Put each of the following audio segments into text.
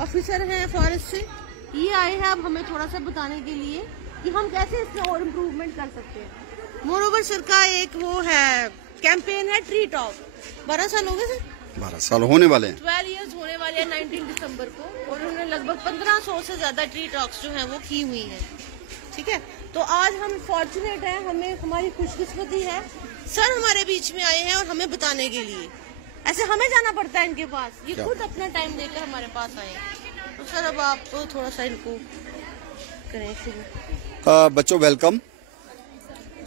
Officer हैं forest से, ये आए हैं अब हमें थोड़ा सा बताने के लिए कि हम कैसे इसमें और इम्प्रूवमेंट कर सकते हैं। मोरोवर सर का एक वो है कैंपेन है ट्री टॉक, 12 साल हो गए सर, 12 साल होने वाले हैं, 12 इयर्स होने वाले हैं 19 दिसंबर को, और उन्होंने लगभग 1500 से ज्यादा ट्री टॉक्स जो हैं वो की हुई हैं। ठीक है, तो आज हम फॉर्चुनेट हैं, हमें हमारी खुशकिस्मती है, सर हमारे बीच में आए हैं और हमें बताने के लिए। ऐसे हमें जाना पड़ता है इनके पास, ये खुद अपना टाइम देकर हमारे पास आए। तो सर अब आप तो थोड़ा सा इनको करें शुरू। बच्चों वेलकम।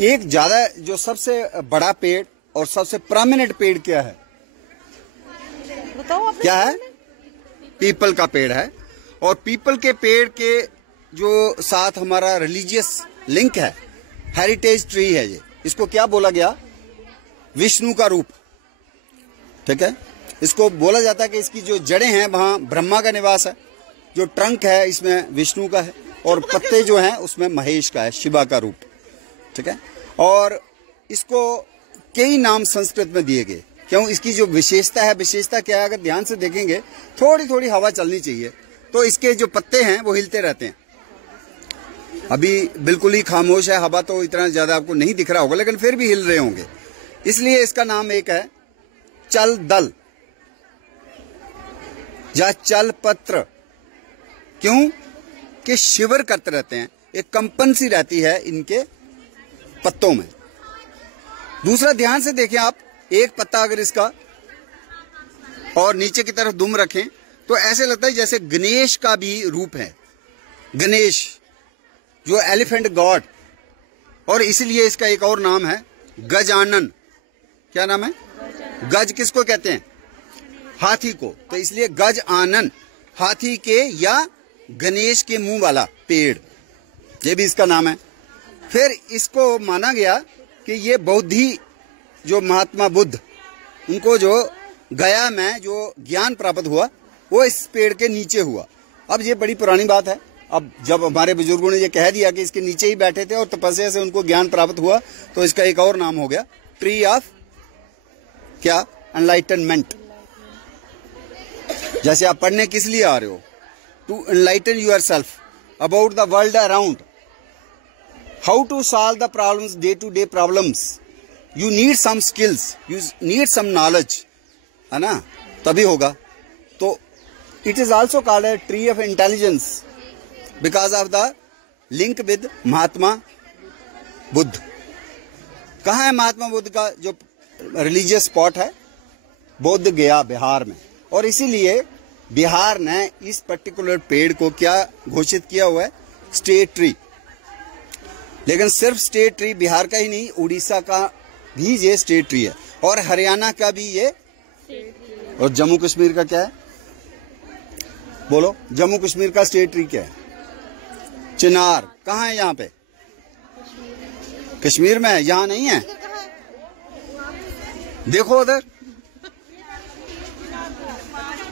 एक ज्यादा जो सबसे बड़ा पेड़ और सबसे परमानेंट पेड़ क्या है, बताओ आप। क्या है? पीपल का पेड़ है, और पीपल के पेड़ के जो साथ हमारा रिलीजियस लिंक है, हेरिटेज ट्री है ये। इसको क्या बोला गया? विष्णु का रूप। ठीक है, इसको बोला जाता है कि इसकी जो जड़ें हैं वहां ब्रह्मा का निवास है, जो ट्रंक है इसमें विष्णु का है, और पत्ते जो हैं उसमें महेश का है, शिवा का रूप। ठीक है, और इसको कई नाम संस्कृत में दिए गए। क्यों? इसकी जो विशेषता है, विशेषता क्या है, अगर ध्यान से देखेंगे थोड़ी थोड़ी हवा चलनी चाहिए तो इसके जो पत्ते हैं वो हिलते रहते हैं। अभी बिल्कुल ही खामोश है, हवा तो इतना ज्यादा आपको नहीं दिख रहा होगा, लेकिन फिर भी हिल रहे होंगे, इसलिए इसका नाम एक है चल दल या चल पत्र। क्यों? कि शिवर करते रहते हैं, एक कंपन सी रहती है इनके पत्तों में। दूसरा, ध्यान से देखें आप, एक पत्ता अगर इसका और नीचे की तरफ दुम रखें तो ऐसे लगता है जैसे गणेश का भी रूप है। गणेश जो एलिफेंट गॉड, और इसलिए इसका एक और नाम है गजानन। क्या नाम है? गज किसको कहते हैं? हाथी को। तो इसलिए गज आनन, हाथी के या गणेश के मुंह वाला पेड़, ये भी इसका नाम है। फिर इसको माना गया कि ये बौद्धि जो महात्मा बुद्ध, उनको जो गया में जो ज्ञान प्राप्त हुआ वो इस पेड़ के नीचे हुआ। अब ये बड़ी पुरानी बात है, अब जब हमारे बुजुर्गों ने ये कह दिया कि इसके नीचे ही बैठे थे और तपस्या से उनको ज्ञान प्राप्त हुआ, तो इसका एक और नाम हो गया ट्री ऑफ क्या? एनलाइटनमेंट। जैसे आप पढ़ने किस लिए आ रहे हो? To enlighten yourself about the world around, how to solve the problems, day to day problems. You need some skills, you need some knowledge, है ना, तभी होगा। तो it is also called a tree of intelligence because of the link with Mahatma Buddha. कहाँ है महात्मा बुद्ध का जो religious spot है? बोध गया, बिहार में। और इसीलिए बिहार ने इस पर्टिकुलर पेड़ को क्या घोषित किया हुआ है? State tree. लेकिन सिर्फ स्टेट ट्री बिहार का ही नहीं, उड़ीसा का भी ये स्टेट ट्री है, और हरियाणा का भी ये, और जम्मू कश्मीर का क्या है? बोलो, जम्मू कश्मीर का स्टेट ट्री क्या है? चिनार। कहाँ है? यहाँ पे कश्मीर में है, यहाँ नहीं है। देखो उधर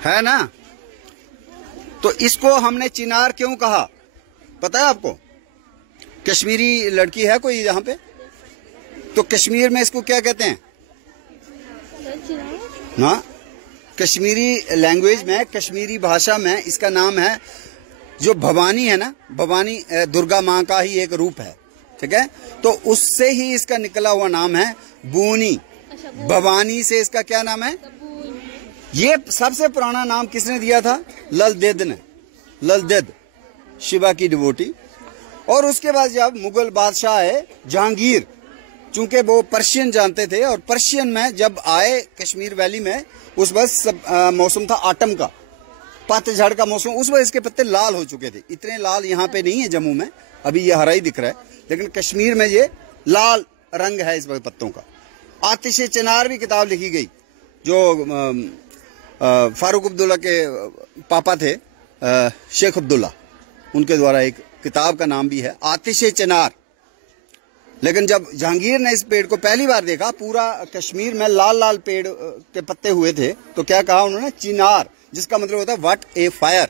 है ना। तो इसको हमने चिनार क्यों कहा पता है आपको? कश्मीरी लड़की है कोई यहाँ पे? तो कश्मीर में इसको क्या कहते हैं ना? कश्मीरी लैंग्वेज में, कश्मीरी भाषा में इसका नाम है, जो भवानी है ना, भवानी दुर्गा माँ का ही एक रूप है। ठीक है, तो उससे ही इसका निकला हुआ नाम है बूनी। भवानी से इसका क्या नाम है? ये सबसे पुराना नाम किसने दिया था? ललदेद ने। ललदेद शिवा की डिवोटी। और उसके बाद जब मुगल बादशाह है जहांगीर, चूंकि वो पर्शियन जानते थे, और पर्शियन में जब आए कश्मीर वैली में, उस वक्त मौसम था ऑटम का, पतझड़ का मौसम। उस वक्त इसके पत्ते लाल हो चुके थे। इतने लाल यहाँ पे नहीं है जम्मू में, अभी ये हरा ही दिख रहा है, लेकिन कश्मीर में ये लाल रंग है इस वक्त पत्तों का। आतिश चिनार भी किताब लिखी गई, जो फारूक अब्दुल्ला के पापा थे, शेख अब्दुल्ला, उनके द्वारा एक किताब का नाम भी है आतिश चिनार। लेकिन जब जहांगीर ने इस पेड़ को पहली बार देखा, पूरा कश्मीर में लाल लाल पेड़ के पत्ते हुए थे, तो क्या कहा उन्होंने? चिनार, जिसका मतलब होता है what A fire.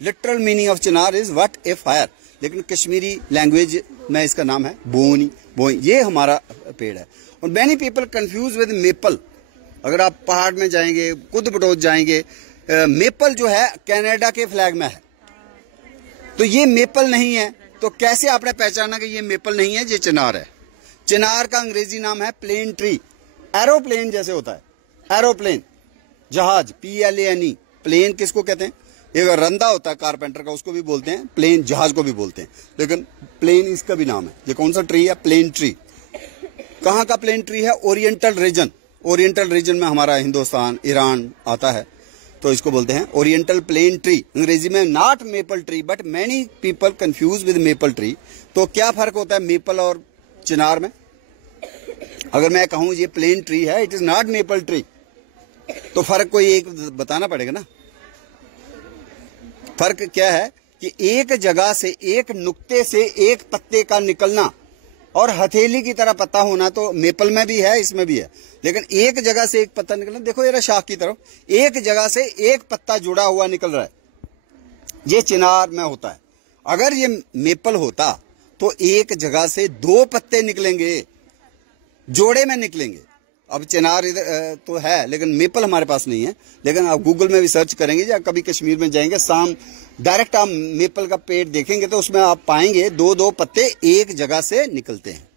Literal meaning of Chinar is what A fire, लेकिन कश्मीरी लैंग्वेज में इसका नाम है बोनी। बोई, ये हमारा पेड़ है। और many people confuse with maple. अगर आप पहाड़ में जाएंगे, कुद पटोद जाएंगे, मेपल जो है कनाडा के फ्लैग में है, तो ये मेपल नहीं है। तो कैसे आपने पहचाना कि ये मेपल नहीं है, ये चिनार है। चिनार का अंग्रेजी नाम है प्लेन ट्री। एरोप्लेन जैसे होता है, एरोप्लेन जहाज, PLANE। प्लेन किसको कहते हैं? एक रंदा होता है कारपेंटर का, उसको भी बोलते हैं प्लेन, जहाज को भी बोलते हैं, लेकिन प्लेन इसका भी नाम है। ये कौन सा ट्री है? Plane tree. कहाँ का प्लेन ट्री है? Oriental region. ओरिएंटल रीजन में हमारा हिंदुस्तान, ईरान आता है, तो इसको बोलते हैं ओरिएंटल प्लेन ट्री। अंग्रेजी में not maple tree, but many people confuse with maple tree. तो क्या फर्क होता है मेपल और चिनार में? अगर मैं कहूं ये प्लेन ट्री है, it is not maple tree, तो फर्क कोई एक बताना पड़ेगा ना। फर्क क्या है कि एक जगह से, एक नुक्ते से एक पत्ते का निकलना और हथेली की तरह पत्ता होना, तो मेपल में भी है, इसमें भी है। लेकिन एक जगह से एक पत्ता निकलना, देखो ये शाख की तरफ, एक जगह से एक पत्ता जुड़ा हुआ निकल रहा है, ये चिनार में होता है। अगर ये मेपल होता तो एक जगह से दो पत्ते निकलेंगे, जोड़े में निकलेंगे। अब चिनार इधर तो है, लेकिन मेपल हमारे पास नहीं है। लेकिन आप गूगल में भी सर्च करेंगे या कभी कश्मीर में जाएंगे, शाम डायरेक्ट आप मेपल का पेड़ देखेंगे तो उसमें आप पाएंगे दो दो पत्ते एक जगह से निकलते हैं।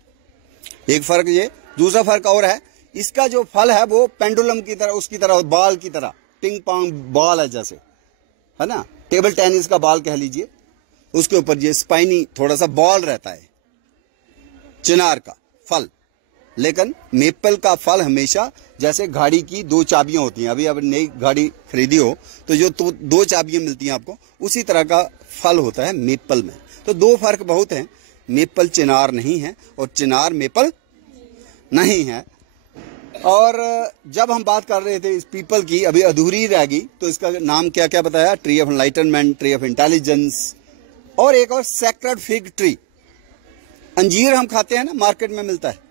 एक फर्क ये। दूसरा फर्क और है, इसका जो फल है वो पेंडुलम की तरह, उसकी तरह, बाल की तरह, पिंग पोंग बॉल है जैसे, है ना, टेबल टेनिस का बॉल कह लीजिए, उसके ऊपर ये स्पाइनी थोड़ा सा बॉल रहता है चिनार का फल। लेकिन मेपल का फल हमेशा, जैसे गाड़ी की दो चाबियां होती हैं, अभी अब नई गाड़ी खरीदी हो तो जो दो चाबियां मिलती हैं आपको, उसी तरह का फल होता है मेपल में। तो दो फर्क बहुत हैं, मेपल चिनार नहीं है और चिनार मेपल नहीं है। और जब हम बात कर रहे थे इस पीपल की, अभी अधूरी रह गई, तो इसका नाम क्या क्या बताया? Tree of enlightenment, tree of intelligence, और एक और सेक्रेड फिग ट्री। अंजीर हम खाते हैं ना, मार्केट में मिलता है,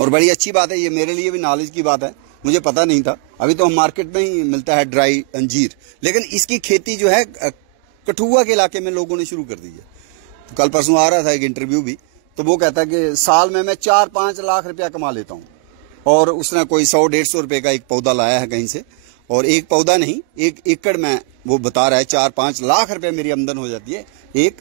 और बड़ी अच्छी बात है, ये मेरे लिए भी नॉलेज की बात है, मुझे पता नहीं था। अभी तो हम मार्केट में ही मिलता है ड्राई अंजीर, लेकिन इसकी खेती जो है कठुआ के इलाके में लोगों ने शुरू कर दी है। तो कल परसों आ रहा था एक इंटरव्यू भी, तो वो कहता है कि साल में मैं 4-5 लाख रुपया कमा लेता हूँ। और उसने कोई 100-150 रुपये का एक पौधा लाया है कहीं से, और एक पौधा नहीं, एक एकड़ में वो बता रहा है 4-5 लाख रुपये मेरी आमदन हो जाती है एक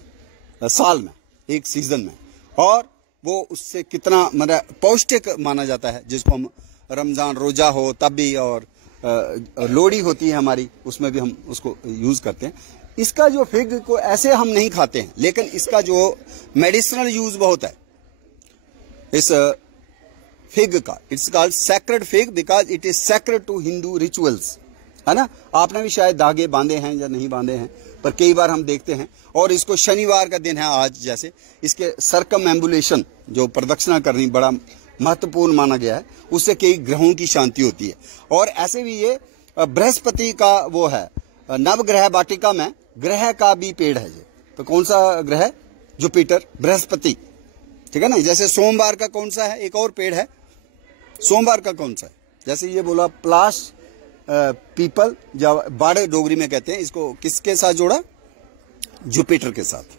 साल में, एक सीजन में। और वो उससे कितना मतलब पौष्टिक माना जाता है, जिसको हम रमजान रोजा हो तब भी, और लोहड़ी होती है हमारी, उसमें भी हम उसको यूज करते हैं। इसका जो फिग को ऐसे हम नहीं खाते हैं, लेकिन इसका जो मेडिसिनल यूज बहुत है इस फिग का। It's called sacred fig because it is sacred to Hindu rituals, है ना। आपने भी शायद धागे बांधे हैं या नहीं बांधे हैं, पर कई बार हम देखते हैं। और इसको शनिवार का दिन है आज, जैसे इसके सर्कमएम्बुलेशन, जो प्रदक्षिणा करनी, बड़ा महत्वपूर्ण माना गया है, उससे कई ग्रहों की शांति होती है। और ऐसे भी ये बृहस्पति का वो है, नवग्रह वाटिका में ग्रह का भी पेड़ है ये। तो कौन सा ग्रह? जुपिटर, बृहस्पति, ठीक है ना। जैसे सोमवार का कौन सा है, एक और पेड़ है सोमवार का कौन सा है? जैसे ये बोला प्लाश पीपल, जब बाड़े डोगरी में कहते हैं इसको, किसके साथ जोड़ा? जुपिटर के साथ,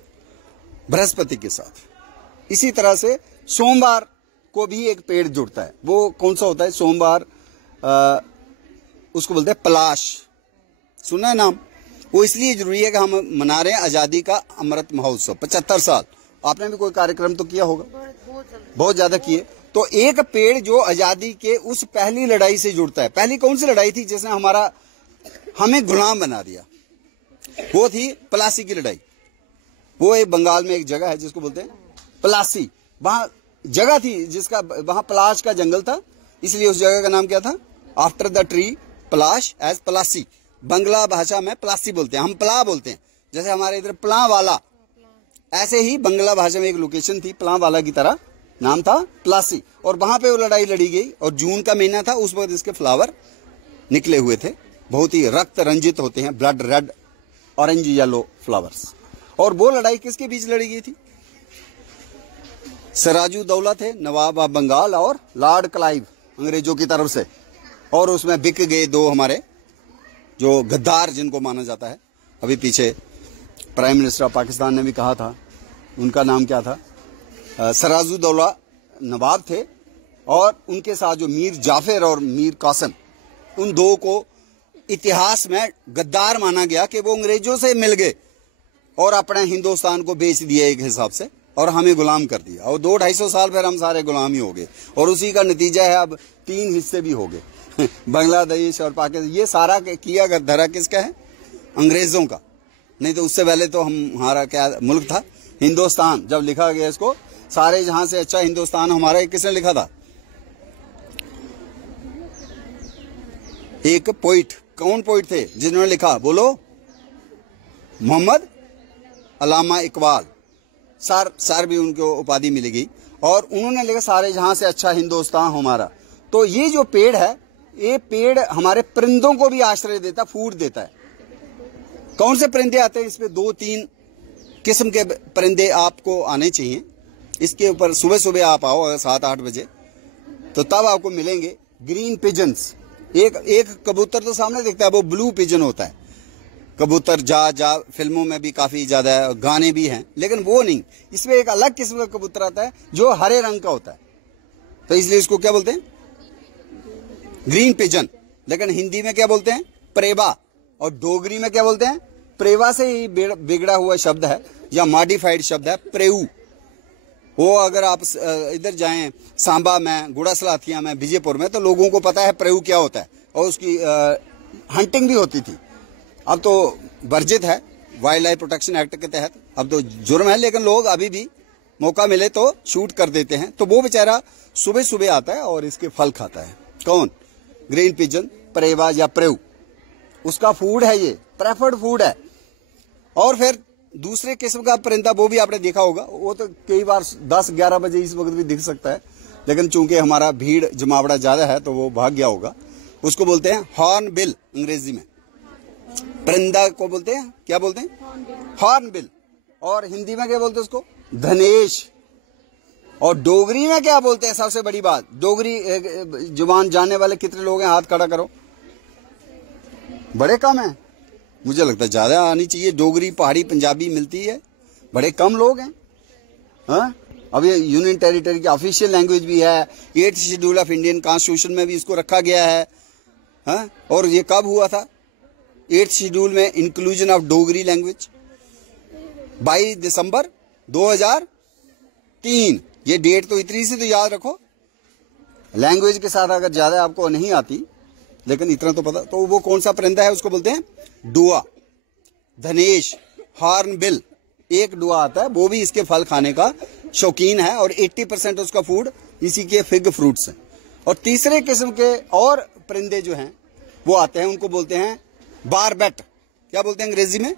बृहस्पति के साथ। इसी तरह से सोमवार को भी एक पेड़ जुड़ता है, वो कौन सा होता है? सोमवार, उसको बोलते हैं पलाश, सुना है नाम? वो इसलिए जरूरी है कि हम मना रहे हैं आजादी का अमृत महोत्सव, 75 साल। आपने भी कोई कार्यक्रम तो किया होगा, बहुत ज्यादा किए। तो एक पेड़ जो आजादी के उस पहली लड़ाई से जुड़ता है। पहली कौन सी लड़ाई थी जिसने हमें गुलाम बना दिया? वो थी पलासी की लड़ाई। वो एक बंगाल में एक जगह है जिसको बोलते हैं पलासी, वहां जगह थी जिसका, वहां पलाश का जंगल था, इसलिए उस जगह का नाम क्या था? After the tree palash as Palashi. Bangla भाषा में पलासी बोलते हैं, हम पला बोलते हैं, जैसे हमारे इधर पला वाला, ऐसे ही बंगला भाषा में एक लोकेशन थी पला वाला की तरह, नाम था पलासी। और वहां पे वो लड़ाई लड़ी गई, और जून का महीना था, उस वक्त इसके फ्लावर निकले हुए थे, बहुत ही रक्त रंजित होते हैं, blood red orange yellow flowers. और वो लड़ाई किसके बीच लड़ी गई थी? सिराजू दौला थे नवाब ऑफ बंगाल, और लॉर्ड क्लाइव अंग्रेजों की तरफ से। और उसमें बिक गए दो हमारे जो गद्दार जिनको माना जाता है। अभी पीछे प्राइम मिनिस्टर ऑफ पाकिस्तान ने भी कहा था, उनका नाम क्या था? सिराजू दौला नवाब थे, और उनके साथ जो मीर जाफर और मीर कासिम, उन दो को इतिहास में गद्दार माना गया कि वो अंग्रेजों से मिल गए और अपने हिंदुस्तान को बेच दिया एक हिसाब से और हमें गुलाम कर दिया, और 200-250 साल फिर हम सारे गुलाम ही हो गए, और उसी का नतीजा है अब 3 हिस्से भी हो गए बांग्लादेश और पाकिस्तान। ये सारा किया धरा किसका है? अंग्रेजों का। नहीं तो उससे पहले तो हमारा क्या मुल्क था? हिंदुस्तान। जब लिखा गया इसको, सारे जहां से अच्छा हिंदुस्तान हमारा, किसने लिखा था? एक पोइट। कौन पोइट थे जिन्होंने लिखा? बोलो। मोहम्मद अल्लामा इकबाल। सर भी उनको उपाधि मिलेगी, और उन्होंने लिखा सारे जहां से अच्छा हिंदुस्तान हमारा। तो ये जो पेड़ है, ये पेड़ हमारे परिंदों को भी आश्रय देता, फूड देता है। कौन से परिंदे आते हैं इसमें? 2-3 किस्म के परिंदे आपको आने चाहिए इसके ऊपर। सुबह सुबह आप आओ 7-8 बजे, तो तब आपको मिलेंगे ग्रीन पिजन्स। एक कबूतर तो सामने दिखता है, वो ब्लू पिजन होता है। कबूतर जा फिल्मों में भी काफी ज्यादा है, गाने भी हैं, लेकिन वो नहीं। इसमें एक अलग किस्म का कबूतर आता है जो हरे रंग का होता है, तो इसलिए इसको क्या बोलते हैं? Green pigeon. लेकिन हिंदी में क्या बोलते हैं? प्रेबा। और डोगरी में क्या बोलते हैं? प्रेवा से ही बिगड़ा हुआ शब्द है या मॉडिफाइड शब्द है प्रेऊ। वो अगर आप इधर जाएं सांबा में, गुड़ा सलाथिया में, विजयपुर में, तो लोगों को पता है प्रेऊ क्या होता है, और उसकी हंटिंग भी होती थी। अब तो वर्जित है वाइल्ड लाइफ प्रोटेक्शन एक्ट के तहत, अब तो जुर्म है, लेकिन लोग अभी भी मौका मिले तो शूट कर देते हैं। तो वो बेचारा सुबह सुबह आता है और इसके फल खाता है। कौन? ग्रीन पिजन, प्रेवा या प्रेऊ। उसका फूड है, ये प्रेफर्ड फूड है। और फिर दूसरे किस्म का परिंदा, वो भी आपने देखा होगा, वो तो कई बार 10-11 बजे इस वक्त भी दिख सकता है, लेकिन चूंकि हमारा भीड़ जमावड़ा ज्यादा है तो वो भाग गया होगा। उसको बोलते हैं हॉर्न बिल। अंग्रेजी में परिंदा को बोलते हैं, क्या बोलते हैं? Horn bill. और हिंदी में क्या बोलते हैं उसको? धनेश। और डोगरी में क्या बोलते हैं? सबसे बड़ी बात, डोगरी जुबान जानने वाले कितने लोग हैं? हाथ खड़ा करो। बड़े कम है, मुझे लगता है ज्यादा आनी चाहिए। डोगरी, पहाड़ी, पंजाबी मिलती है, बड़े कम लोग हैं। हाँ, अब ये यूनियन टेरिटरी की ऑफिशियल लैंग्वेज भी है। 8th schedule of Indian constitution में भी इसको रखा गया है। हाँ, और ये कब हुआ था? 8th शेड्यूल में इंक्लूजन ऑफ डोगरी लैंग्वेज 22 दिसंबर 2003। ये डेट तो इतनी सी तो याद रखो। लैंग्वेज के साथ अगर ज्यादा आपको नहीं आती, लेकिन इतना तो पता। तो वो कौन सा परिंदा है? उसको बोलते हैं डुआ, धनेश, हॉर्न बिल। एक डुआ आता है, वो भी इसके फल खाने का शौकीन है, और 80% उसका फूड इसी के फिग फ्रूट्स हैं। और तीसरे किस्म के और परिंदे जो हैं वो आते हैं, उनको बोलते हैं बारबैट। क्या बोलते हैं अंग्रेजी में?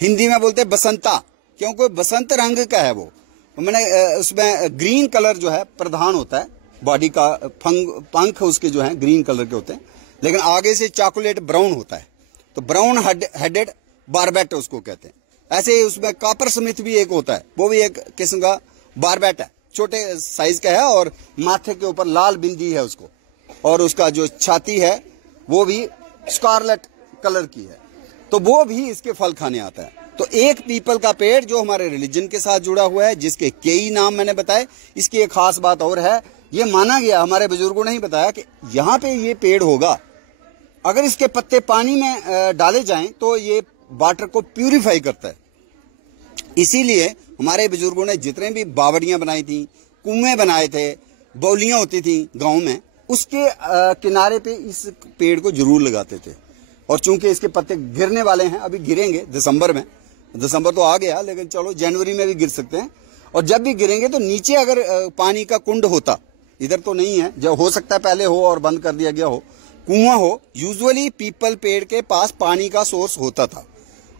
हिंदी में बोलते हैं बसंता, क्योंकि बसंत रंग का है वो। मैंने उसमें ग्रीन कलर जो है प्रधान होता है, बॉडी का पंख उसके जो है ग्रीन कलर के होते हैं, लेकिन आगे से चॉकलेट ब्राउन होता है, तो ब्राउन हेडेड बारबैट उसको कहते हैं। ऐसे ही उसमें कॉपर स्मिथ भी एक होता है, वो भी एक किस्म का बारबैट है, छोटे साइज का है, और माथे के ऊपर लाल बिंदी है उसको, और उसका जो छाती है वो भी स्कारलेट कलर की है, तो वो भी इसके फल खाने आता है। तो एक पीपल का पेड़ जो हमारे रिलीजन के साथ जुड़ा हुआ है, जिसके कई नाम मैंने बताए। इसकी एक खास बात और है, ये माना गया, हमारे बुजुर्गों ने ही बताया कि यहाँ पे ये पेड़ होगा, अगर इसके पत्ते पानी में डाले जाएं तो ये वाटर को प्यूरिफाई करता है। इसीलिए हमारे बुजुर्गों ने जितने भी बावड़ियां बनाई थी, कुएं बनाए थे, बौलियां होती थी गांव में, उसके किनारे पे इस पेड़ को जरूर लगाते थे। और चूंकि इसके पत्ते गिरने वाले हैं, अभी गिरेंगे दिसंबर में, दिसंबर तो आ गया, लेकिन चलो जनवरी में भी गिर सकते हैं। और जब भी गिरेंगे तो नीचे अगर पानी का कुंड होता, इधर तो नहीं है, जब हो सकता है पहले हो और बंद कर दिया गया हो, कुआं हो, यूजुअली पीपल पेड़ के पास पानी का सोर्स होता था।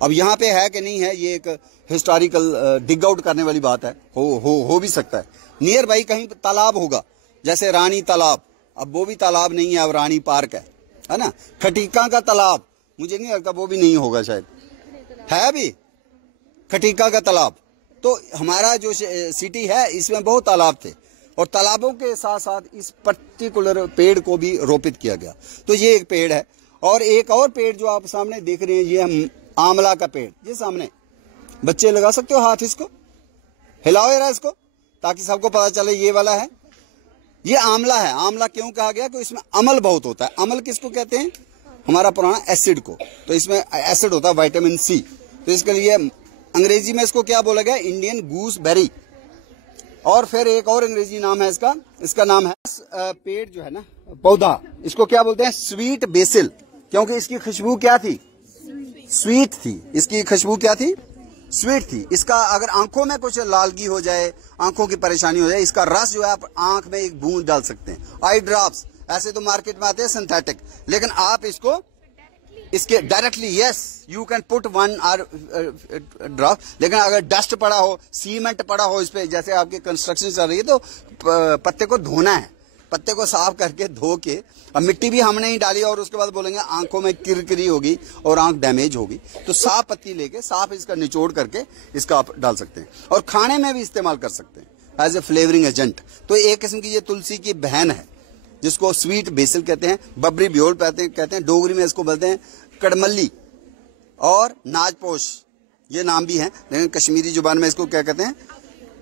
अब यहाँ पे है कि नहीं है, ये एक हिस्टोरिकल डिग आउट करने वाली बात है, हो भी सकता है। नियर बाई कहीं तालाब होगा, जैसे रानी तालाब, अब वो भी तालाब नहीं है, अब रानी पार्क है ना। खटीका का तालाब, मुझे नहीं लगता वो भी नहीं होगा, शायद है अभी खटीका का तालाब। तो हमारा जो सिटी है इसमें बहुत तालाब थे, और तालाबों के साथ साथ इस पर्टिकुलर पेड़ को भी रोपित किया गया। तो ये एक पेड़ है। और एक और पेड़ जो आप सामने देख रहे हैं, ये आंवला का पेड़, ये सामने बच्चे लगा सकते हो हाथ, इसको हिलाओ जरा इसको, ताकि सबको पता चले ये वाला है। ये आंवला है। आंवला क्यों कहा गया? कि इसमें अमल बहुत होता है। अमल किसको कहते हैं? हमारा पुराना एसिड को। तो इसमें एसिड होता है विटामिन सी, तो इसके लिए अंग्रेजी में इसको क्या बोला गया, इंडियन गूसबेरी। और फिर एक और अंग्रेजी नाम है इसका, इसका नाम है पेड़ जो है ना, पौधा, इसको क्या बोलते हैं, स्वीट बेसिल, क्योंकि इसकी खुशबू क्या थी, स्वीट थी। इसकी खुशबू क्या थी, स्वीट थी। इसका अगर आंखों में कुछ लालगी हो जाए, आंखों की परेशानी हो जाए, इसका रस जो है आप आंख में एक बूंद डाल सकते हैं। आई ड्रॉप्स ऐसे तो मार्केट में आते हैं सिंथेटिक, लेकिन आप इसको इसके directly, yes you can put 1 और ड्रॉप। लेकिन अगर डस्ट पड़ा हो, सीमेंट पड़ा हो इस पे, जैसे आपकी कंस्ट्रक्शन चल रही है, तो पत्ते को धोना है, पत्ते को साफ करके धो के, अब मिट्टी भी हमने ही डाली और उसके बाद बोलेंगे आंखों में किरकिरी होगी और आंख डैमेज होगी, तो साफ पत्ती लेके साफ इसका निचोड़ करके इसका आप डाल सकते हैं और खाने में भी इस्तेमाल कर सकते हैं एज ए फ्लेवरिंग एजेंट। तो एक किस्म की ये तुलसी की बहन है, जिसको स्वीट बेसिल कहते हैं, बबरी ब्योल कहते हैं, डोगरी में इसको बोलते हैं कड़मल्ली और नाजपोश, ये नाम भी है, लेकिन कश्मीरी जुबान में इसको क्या कहते हैं,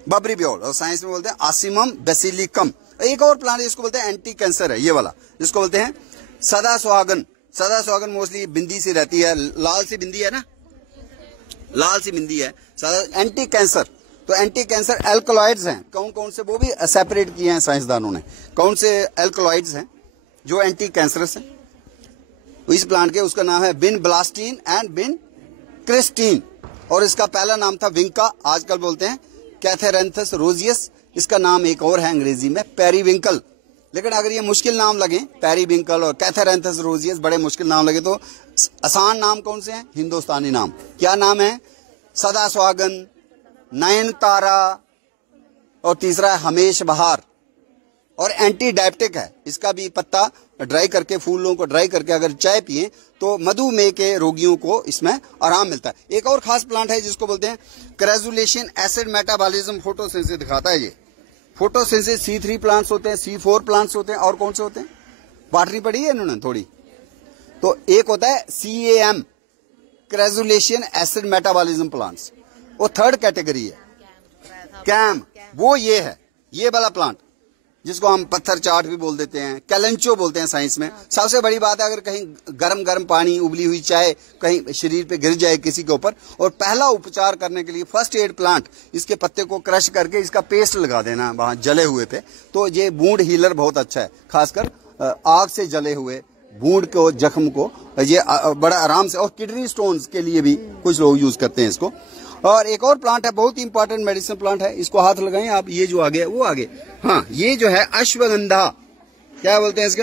बबरी ब्योल, और साइंस में बोलते हैं आसिमम बेसिलिकम। एक और प्लांट जिसको बोलते हैं एंटी कैंसर है, ये वाला जिसको बोलते हैं सदा सुहागन। सदा सुहागन मोस्टली बिंदी सी रहती है, लाल सी बिंदी है ना, लाल सी बिंदी है, सदा एंटी कैंसर। तो एंटी कैंसर एल्कलॉइड्स हैं, कौन कौन से, वो भी सेपरेट किए हैं साइंसदानों ने, कौन से एल्कलॉइड्स हैं जो एंटी कैंसरस हैं। इस प्लांट के उसका नाम है बिन ब्लास्टीन एंड बिन क्रिस्टीन, और इसका पहला नाम था विंका, आजकल बोलते हैं कैथेरेंथस रोजियस। इसका नाम एक और है अंग्रेजी में पेरीविंकल, लेकिन अगर ये मुश्किल नाम लगे, पेरीविंकल और कैथेरेंथस रोजियस बड़े मुश्किल नाम लगे, तो आसान नाम कौन से हैं, हिंदुस्तानी नाम। क्या नाम है, सदा सुहागन, नयनतारा, और तीसरा है हमेश बहार, और एंटी डायबिटिक है। इसका भी पत्ता ड्राई करके, फूलों को ड्राई करके अगर चाय पिए तो मधुमेह के रोगियों को इसमें आराम मिलता है। एक और खास प्लांट है जिसको बोलते हैं क्रेजुलेशन एसिड मेटाबॉलिज्म फोटोसिंथेसिस दिखाता है। ये फोटोसिंथेसिस C3 प्लांट्स होते हैं, C4 प्लांट्स होते हैं, और कौन से होते हैं, बाटरी पड़ी है इन्होंने थोड़ी। तो एक होता है CAM क्रेजुलेशन एसिड मेटाबॉलिज्म प्लांट्स, वो थर्ड कैटेगरी है। कैम वो ये है, ये वाला प्लांट जिसको हम पत्थर चाट भी बोल देते हैं, कैलेंचो बोलते हैं साइंस में। सबसे बड़ी बात है, अगर कहीं गरम गरम पानी, उबली हुई चाय कहीं शरीर पे गिर जाए किसी के ऊपर, और पहला उपचार करने के लिए फर्स्ट एड प्लांट, इसके पत्ते को क्रश करके इसका पेस्ट लगा देना वहां जले हुए पे, तो ये वुंड हीलर बहुत अच्छा है। खासकर आग से जले हुए वुंड को, जख्म को ये बड़ा आराम से, और किडनी स्टोन्स के लिए भी कुछ लोग यूज करते हैं इसको। और एक और प्लांट है, बहुत ही इंपॉर्टेंट मेडिसिन प्लांट है, इसको हाथ लगाएं आप, ये जो आगे वो आगे, हाँ ये जो है अश्वगंधा, क्या बोलते हैं इसके,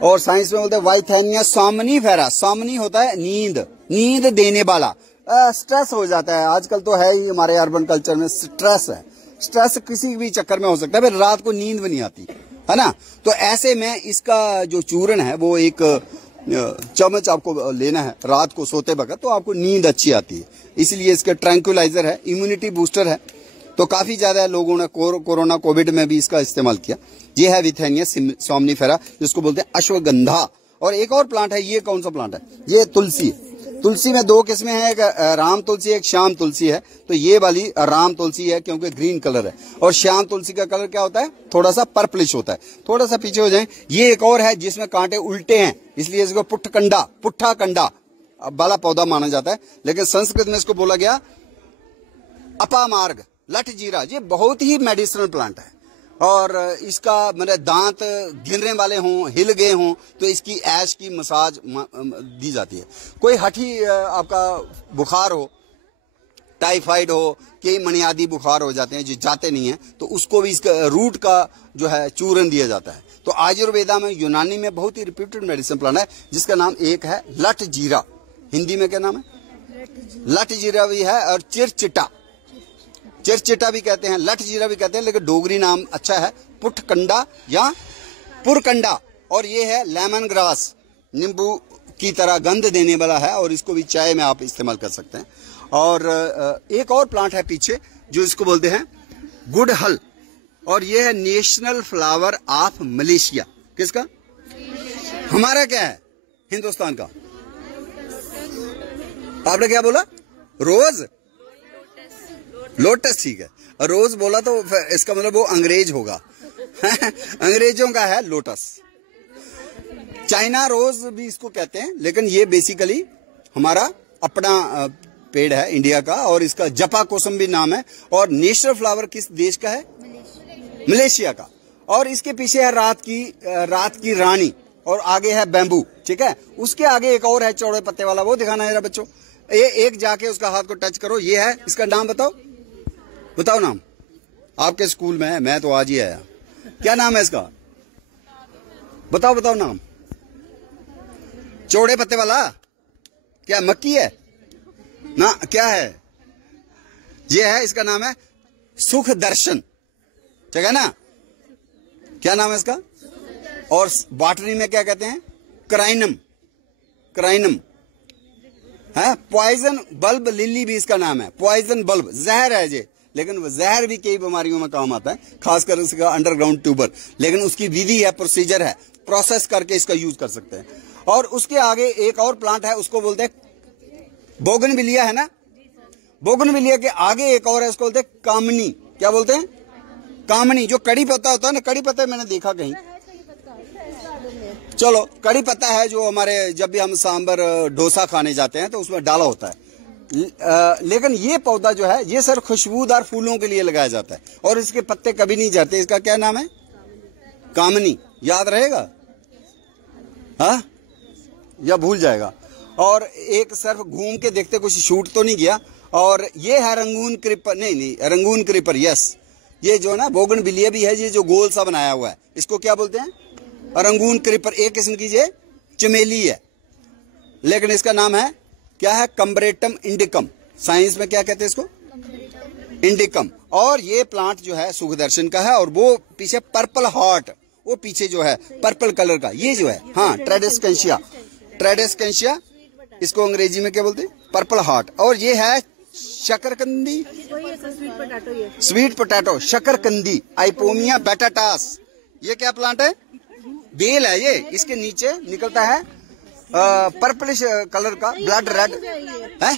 और साइंस में बोलते हैं वाइथेनिया सोमनीफेरा। सोमनी होता है नींद, नींद देने वाला। स्ट्रेस हो जाता है आजकल, तो है ही हमारे अर्बन कल्चर में स्ट्रेस है, स्ट्रेस किसी भी चक्कर में हो सकता है, फिर रात को नींद भी नहीं आती है ना। तो ऐसे में इसका जो चूर्ण है वो एक चम्मच आपको लेना है रात को सोते वक्त, तो आपको नींद अच्छी आती है। इसलिए इसका ट्रैंक्विलाइजर है, इम्यूनिटी बूस्टर है, तो काफी ज्यादा लोगों ने कोरोना कोविड में भी इसका इस्तेमाल किया। ये है विथेनिया सोमनीफेरा, जिसको बोलते हैं अश्वगंधा। और एक और प्लांट है, ये कौन सा प्लांट है, ये तुलसी। तुलसी में दो किस्में हैं, एक राम तुलसी, एक श्याम तुलसी है। तो ये वाली राम तुलसी है क्योंकि ग्रीन कलर है, और श्याम तुलसी का कलर क्या होता है, थोड़ा सा पर्पलिश होता है। थोड़ा सा पीछे हो जाए, ये एक और है जिसमें कांटे उल्टे हैं, इसलिए इसको पुट्ठा कंडा वाला पौधा माना जाता है, लेकिन संस्कृत में इसको बोला गया अपामार्ग लठ जीरा। ये बहुत ही मेडिसिनल प्लांट है, और इसका मतलब दांत गिरने वाले हों, हिल गए हों, तो इसकी ऐश की मसाज दी जाती है। कोई हठी आपका बुखार हो, टाइफाइड हो, कई मनियादी बुखार हो जाते हैं जो जाते नहीं है, तो उसको भी इसका रूट का जो है चूर्ण दिया जाता है। तो आयुर्वेदा में, यूनानी में बहुत ही रिप्यूटेड मेडिसिन प्लांट है, जिसका नाम एक है लठ जीरा, हिंदी में क्या नाम है, लठ जीरा भी है, और चिरचिटा भी कहते हैं, लठ जीरा भी कहते हैं, लेकिन डोगरी नाम अच्छा है पुटकंडा या पुरकंडा। और ये है लेमन ग्रास, नींबू की तरह गंध देने वाला है, और इसको भी चाय में आप इस्तेमाल कर सकते हैं। और एक और प्लांट है पीछे जो इसको बोलते हैं गुड़हल, और ये है नेशनल फ्लावर ऑफ मलेशिया। किसका, हमारा क्या है, हिंदुस्तान का। आपने क्या बोला, रोज, लोटस, ठीक है। रोज बोला तो इसका मतलब वो अंग्रेज होगा अंग्रेजों का है लोटस। चाइना रोज भी इसको कहते हैं, लेकिन ये बेसिकली हमारा अपना पेड़ है इंडिया का, और इसका जपा कोसम भी नाम है। और नेशनल फ्लावर किस देश का है? मलेशिया का। और इसके पीछे है रात की रानी, और आगे है बैम्बू, ठीक है। उसके आगे एक और है चौड़े पत्ते वाला, वो दिखाना है जरा बच्चों। ये एक जाके उसका हाथ को टच करो, ये है, इसका नाम बताओ, बताओ नाम। आपके स्कूल में है, मैं तो आज ही आया। क्या नाम है इसका? बताओ बताओ नाम। चौड़े पत्ते वाला क्या मक्की है ना, क्या है? ये है, इसका नाम है सुख दर्शन, ठीक है ना? क्या नाम है इसका? और बॉटनी में क्या कहते हैं? क्राइनम, क्राइनम है। पॉइजन बल्ब लिली भी इसका नाम है। पॉइजन बल्ब जहर है ये, लेकिन जहर भी कई बीमारियों में काम आता है, खासकर इसका अंडरग्राउंड ट्यूबर। लेकिन उसकी विधि है, प्रोसीजर है, प्रोसेस करके इसका यूज कर सकते हैं। और उसके आगे एक और प्लांट है, उसको बोलते हैं बोगनविलिया, है ना? बोगनविलिया के आगे एक और है, उसको बोलते हैं कामनी। क्या बोलते हैं? कामनी। जो कड़ी पत्ता होता है ना, कड़ी पत्ता मैंने देखा कहीं, चलो कड़ी पत्ता है जो हमारे जब भी हम सांबर डोसा खाने जाते हैं तो उसमें डाला होता है। लेकिन ये पौधा जो है, ये सिर्फ खुशबूदार फूलों के लिए लगाया जाता है, और इसके पत्ते कभी नहीं झड़ते। इसका क्या नाम है? कामनी। याद रहेगा? हाँ, या भूल जाएगा? और एक सिर्फ घूम के देखते, कुछ शूट तो नहीं गया। और ये है रंगून क्रीपर, नहीं रंगून क्रीपर, यस। ये जो ना बोगनविलिया भी है, ये जो गोल सा बनाया हुआ है, इसको क्या बोलते हैं? Rangoon creeper. एक किस्म की ये चमेली है, लेकिन इसका नाम है क्या है? कम्बरेटम इंडिकम। साइंस में क्या कहते हैं इसको? इंडिकम। और ये प्लांट जो है सुखदर्शन का है, और वो पीछे पर्पल हार्ट, वो पीछे जो है पर्पल कलर का, ये जो है, हाँ, ट्रेडेस्केंशिया, ट्रेडेस्केंशिया, इसको अंग्रेजी में क्या बोलते हैं? Purple heart. और ये है शकरकंदी, स्वीट पोटैटो, शकरकंदी, आइपोमिया बेटाटास। ये क्या प्लांट है? बेल है ये। इसके नीचे निकलता है पर्पलिश कलर का, ब्लड रेड है।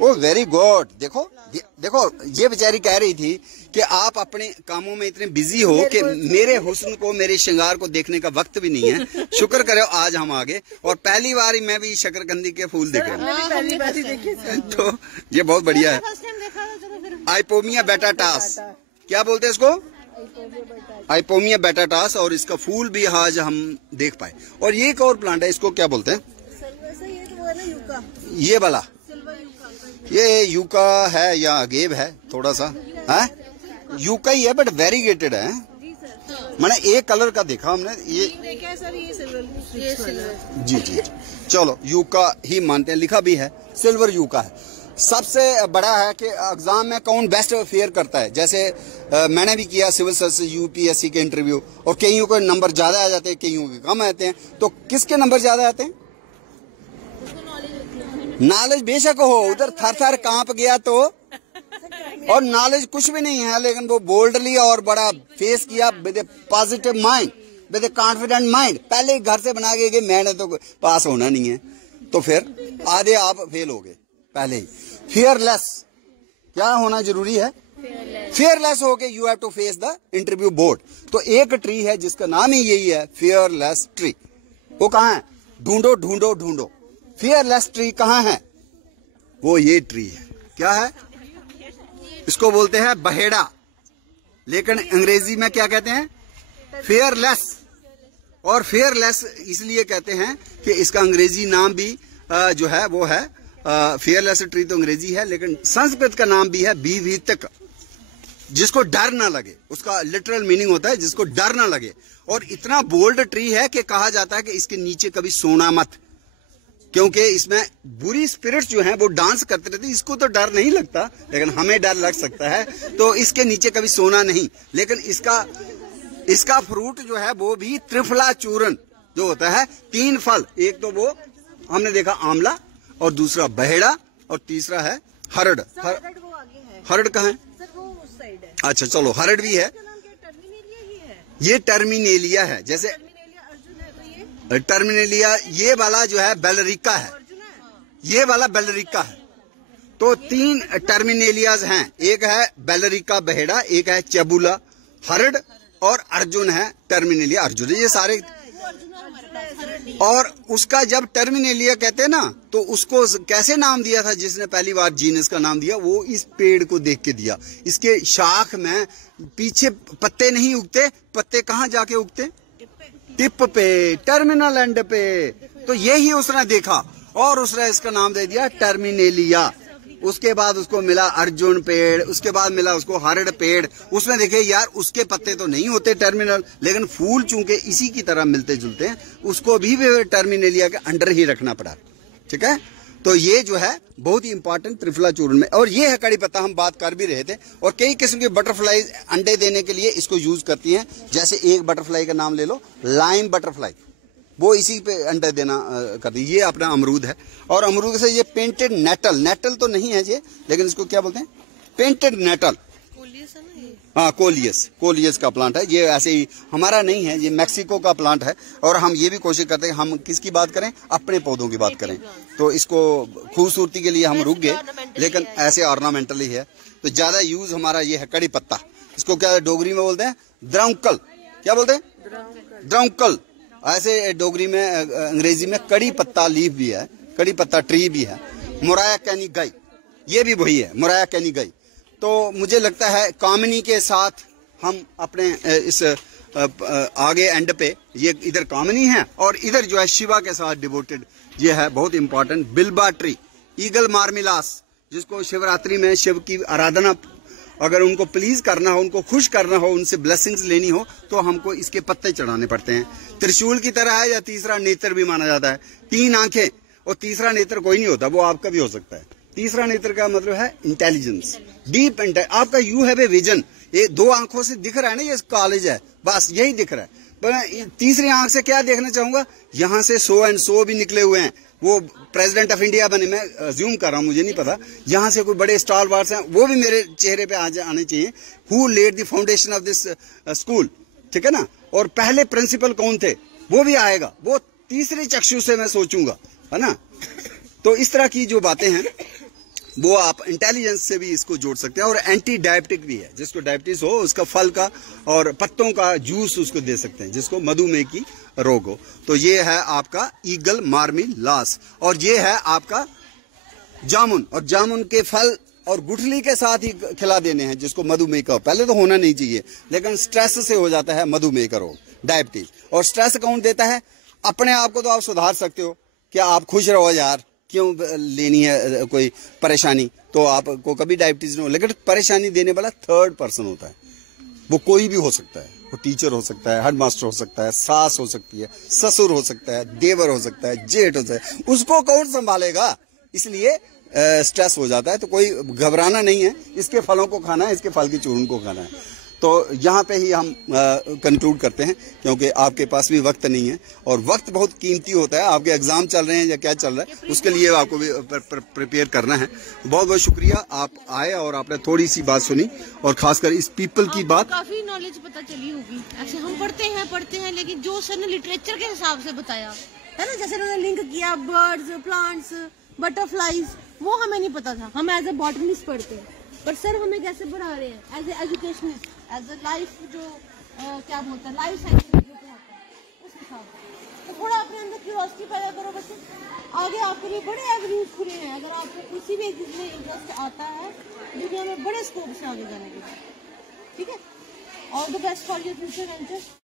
ओ वेरी गुड। देखो देखो, ये बेचारी कह रही थी कि आप अपने कामों में इतने बिजी हो कि मेरे हुस्न को, मेरे श्रृंगार को देखने का वक्त भी नहीं है। शुक्र करो आज हम आ गए, और पहली बार ही मैं भी शकरकंदी के फूल देख रहा हूँ, तो ये बहुत बढ़िया है। आइपोमिया बेटाटास, क्या बोलते हैं इसको? आइपोमिया बेटाटास। और इसका फूल भी आज हम देख पाए। और ये एक और प्लांट है, इसको क्या बोलते हैं? ये वाला, ये यूका है या अगेव है, थोड़ा सा है, यूका ही है, बट वेरीगेटेड है। मैंने एक कलर का देखा हमने, ये जी जी, चलो यूका ही मानते हैं, लिखा भी है सिल्वर यूका है। सबसे बड़ा है कि एग्जाम में कौन बेस्ट फेयर करता है। जैसे मैंने भी किया सिविल सर्विस यूपीएससी के इंटरव्यू, और कईयों को नंबर ज्यादा आ जाते हैं, कईयों के कम आते हैं। तो किसके नंबर ज्यादा आते हैं? नॉलेज बेशक हो, उधर थर थर कांप गया तो, और नॉलेज कुछ भी नहीं है, लेकिन वो बोल्डली और बड़ा फेस किया with positive mind, with confident mind. पहले घर से बना के गए, मैंने तो पास होना नहीं है, तो फिर आधे आप फेल हो गए पहले ही। फियरलेस क्या होना जरूरी है? फियरलेस हो के you have to face the interview board. तो एक ट्री है जिसका नाम ही यही है, फियरलेस ट्री। वो कहाँ है? ढूंढो ढूंढो ढूंढो, फियरलेस ट्री कहाँ है? वो ये ट्री है। क्या है? इसको बोलते हैं बहेड़ा, लेकिन अंग्रेजी में क्या कहते हैं? फेयरलेस। और फेयरलेस इसलिए कहते हैं कि इसका अंग्रेजी नाम भी जो है वो है फेयरलेस ट्री, तो अंग्रेजी है, लेकिन संस्कृत का नाम भी है विवितक, जिसको डर ना लगे। उसका लिटरल मीनिंग होता है जिसको डर ना लगे। और इतना बोल्ड ट्री है कि कहा जाता है कि इसके नीचे कभी सोना मत, क्योंकि इसमें बुरी स्पिरिट्स जो हैं वो डांस करते रहते हैं। इसको तो डर नहीं लगता, लेकिन हमें डर लग सकता है, तो इसके नीचे कभी सोना नहीं। लेकिन इसका फ्रूट जो है वो भी त्रिफला चूर्ण जो होता है, 3 फल, एक तो वो हमने देखा आंवला, और दूसरा बहेड़ा, और तीसरा है हरड़। हरड़ कहाँ है? अच्छा चलो, हरड़ भी है। ये टर्मिनेलिया है। जैसे टर्मिनेलिया, ये वाला जो है बेलरिका है, ये वाला बेलरिका है। तो 3 टर्मिनेलियाज हैं, एक है बेलरिका बहेड़ा, एक है चेबुला हरड़, और अर्जुन है टर्मिनेलिया अर्जुन। ये सारे और उसका जब टर्मिनेलिया कहते हैं ना, तो उसको कैसे नाम दिया था जिसने पहली बार जीनस का नाम दिया? वो इस पेड़ को देख के दिया। इसके शाख में पीछे पत्ते नहीं उगते, पत्ते कहाँ जाके उगते? टिप पे, टर्मिनल एंड पे। तो यही उसने देखा और उसने इसका नाम दे दिया टर्मिनेलिया। उसके बाद उसको मिला अर्जुन पेड़, उसके बाद मिला उसको हरड़ पेड़। उसने देखे यार उसके पत्ते तो नहीं होते टर्मिनल, लेकिन फूल चूंकि इसी की तरह मिलते जुलते हैं, उसको भी टर्मिनेलिया के अंडर ही रखना पड़ा। ठीक है, तो ये जो है बहुत ही इंपॉर्टेंट त्रिफला चूर्ण में। और ये है कड़ी पत्ता, हम बात कर भी रहे थे। और कई किस्म के बटरफ्लाई अंडे देने के लिए इसको यूज करती हैं। जैसे एक बटरफ्लाई का नाम ले लो, लाइम बटरफ्लाई, वो इसी पे अंडे देना करती है। ये अपना अमरूद है, और अमरूद से ये पेंटेड नेटल, नेटल तो नहीं है ये, लेकिन इसको क्या बोलते हैं? Painted nettle. हाँ, कोलियस का प्लांट है ये। ऐसे ही हमारा नहीं है, ये मैक्सिको का प्लांट है। और हम ये भी कोशिश करते हैं हम किसकी बात करें? अपने पौधों की बात करें। तो इसको खूबसूरती के लिए हम रुक गए, लेकिन ऐसे ऑर्नामेंटली है। तो ज्यादा यूज हमारा ये है कड़ी पत्ता। इसको क्या डोगरी में बोलते हैं? द्रौंकल। क्या बोलते हैं? द्रौंकल। ऐसे डोगरी में, अंग्रेजी में कड़ी पत्ता लीफ भी है, कड़ी पत्ता ट्री भी है। मुराया कैनी गई, ये भी वही है, मुराया कैनी गई। तो मुझे लगता है कामिनी के साथ हम अपने इस आगे एंड पे, ये इधर कामिनी है और इधर जो है शिवा के साथ डिवोटेड, ये है बहुत इंपॉर्टेंट बिल्बा ट्री, ईगल मार्मिलास, जिसको शिवरात्रि में शिव की आराधना, अगर उनको प्लीज करना हो, उनको खुश करना हो, उनसे ब्लेसिंग्स लेनी हो, तो हमको इसके पत्ते चढ़ाने पड़ते हैं। त्रिशूल की तरह है, या तीसरा नेत्र भी माना जाता है। 3 आंखें और तीसरा नेत्र कोई नहीं होता, वो आपका भी हो सकता है। तीसरा नेत्र का मतलब है इंटेलिजेंस, डीप आपका। You have a vision. ये 2 आंखों से दिख रहा है ना, ये कॉलेज है, बस यही दिख रहा है। पर तीसरी आंख से क्या देखना चाहूंगा? यहाँ से सो एंड सो भी निकले हुए हैं। वो प्रेसिडेंट ऑफ इंडिया बने, मैं अज्यूम कर रहा हूँ, मुझे नहीं पता। यहाँ से कोई बड़े स्टार वार्स हैं, वो भी मेरे चेहरे पे आने चाहिए। Who led the foundation of this school, ठीक है ना? और पहले प्रिंसिपल कौन थे, वो भी आएगा। वो तीसरे चक्षु से मैं सोचूंगा, है ना? तो इस तरह की जो बातें हैं, वो आप इंटेलिजेंस से भी इसको जोड़ सकते हैं। और एंटी डायबिटिक भी है, जिसको डायबिटीज हो उसका फल का और पत्तों का जूस उसको दे सकते हैं, जिसको मधुमेह की रोग हो। तो ये है आपका ईगल मार्मिलास, और ये है आपका जामुन। और जामुन के फल और गुठली के साथ ही खिला देने हैं, जिसको मधुमेह का पहले तो होना नहीं चाहिए, लेकिन स्ट्रेस से हो जाता है मधुमेह का रोग, डायबिटीज। और स्ट्रेस कौन देता है? अपने आप को तो आप सुधार सकते हो, क्या आप खुश रहो यार, क्यों लेनी है कोई परेशानी, तो आपको कभी डायबिटीज नहीं हो। लेकिन परेशानी देने वाला थर्ड पर्सन होता है, वो कोई भी हो सकता है। वो टीचर हो सकता है, हेडमास्टर हो सकता है, सास हो सकती है, ससुर हो सकता है, देवर हो सकता है, जेठ हो सकता है। उसको कौन संभालेगा? इसलिए स्ट्रेस हो जाता है। तो कोई घबराना नहीं है, इसके फलों को खाना है, इसके फल की चूर्ण को खाना है। तो यहाँ पे ही हम कंक्लूड करते हैं, क्योंकि आपके पास भी वक्त नहीं है, और वक्त बहुत कीमती होता है। आपके एग्जाम चल रहे हैं या क्या चल रहा है, उसके लिए आपको भी प्रिपेयर करना है। बहुत बहुत शुक्रिया, आप आए और आपने थोड़ी सी बात सुनी, और खासकर इस पीपल की बात। काफी नॉलेज पता चली होगी। ऐसे हम पढ़ते हैं, लेकिन जो सर ने लिटरेचर के हिसाब से बताया है ना, जैसे उन्होंने लिंक किया बर्ड्स, प्लांट्स, बटरफ्लाईज, वो हमें नहीं पता था। हम एज ए बॉटनिस्ट पढ़ते हैं, पर सर हमें कैसे पढ़ा रहे हैं as a educationist, as a life जो क्या बोलता है, लाइफ साइंस जो पढ़ाता है उस हिसाब से। तो थोड़ा अपने अंदर क्यूरियोसिटी पैदा करो बच्चे, आगे आपके लिए बड़े एवेन्यूज खुले हैं। अगर आपको किसी भी चीज में इंटरेस्ट आता है, दुनिया में बड़े स्कोप से आगे जाने के लिए, ठीक है। All the best for your future ventures.